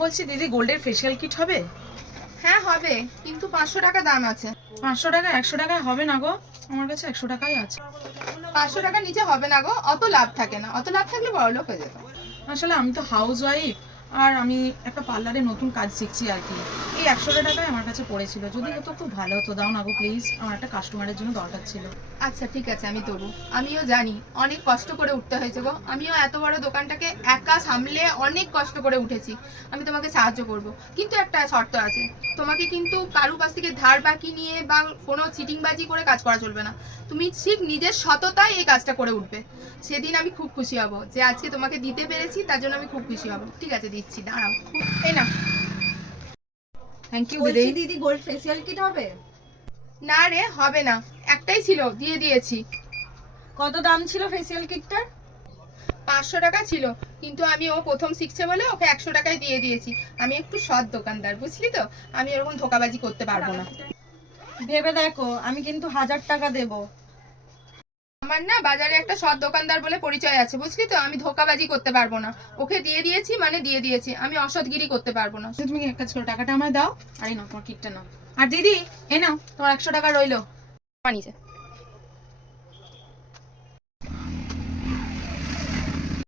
বলছি দিদি, গোল্ডের ফেসিয়াল কিট হবে? হ্যাঁ হবে, কিন্তু 500 টাকা দাম আছে। 500 টাকা? 100 টাকায় হবে না গো, আমার কাছে 100 টাকাই আছে। 500 টাকার নিচে হবে না গো, অত লাভ থাকে না, অত লাভ থাকলে বড়লোক হয়ে যেত। আসলে আমি তো হাউস ওয়াইফ, আর আমি একটা পার্লারে নতুন কাজ শিখছি আর কি। এই 100 টাকায় আমার কাছে পড়েছিল, যদি হতো খুব ভালো হতো। দাও না গো প্লিজ, আমার একটা কাস্টমারের জন্য দরকার ছিল। আচ্ছা ঠিক আছে, আমি দেবো। আমিও জানি অনেক কষ্ট করে উঠতে হয়েছে গো, আমিও এত বড় দোকানটাকে একা সামলে অনেক কষ্ট করে উঠেছি। আমি তোমাকে সাহায্য করব, কিন্তু একটা শর্ত আছে। তোমাকে কিন্তু কারু কাছ থেকে ধার বাকি নিয়ে বা কোনো চিটিংবাজি করে কাজ করা চলবে না। তুমি ঠিক নিজের সততায় এই কাজটা করে উঠবে। সেদিন আমি খুব খুশি হব যে আজকে তোমাকে দিতে পেরেছি, তার জন্য আমি খুব খুশি হব। ঠিক আছে, দিচ্ছি, দাঁড়াও। এই না। থ্যাংক ইউ বলছি দিদি। দিদি, গোল্ড ফেসিয়াল কিট হবে? না রে, হবে না, একটাই ছিল, দিয়ে দিয়েছি। কত দাম ছিল ফেসিয়াল কিটটার? 500 টাকা ছিল, কিন্তু আমি ও প্রথম শিখছে বলে ওকে 100 টাকায় দিয়ে দিয়েছি। আমি একটু সৎ দোকানদার, বুঝলি তো, আমি এরকম ধোকাবাজি করতে পারবো না। ভেবে দেখো, আমি কিন্তু 1000 টাকা দেব। আমার না বাজারে একটা সৎ দোকানদার বলে পরিচয় আছে, বুঝলি তো, আমি ধোকাবাজি করতে পারবো না। ওকে দিয়ে দিয়েছি মানে দিয়ে দিয়েছি, আমি অসৎগিরি করতে পারবো না। তুমি এক কাজ করো, টাকাটা আমায় দাও, আর এই নাও তোমার কিটটা নাও। আর দিদি, এই নাও তোমার 100 টাকা রইলো। বানিয়েছে।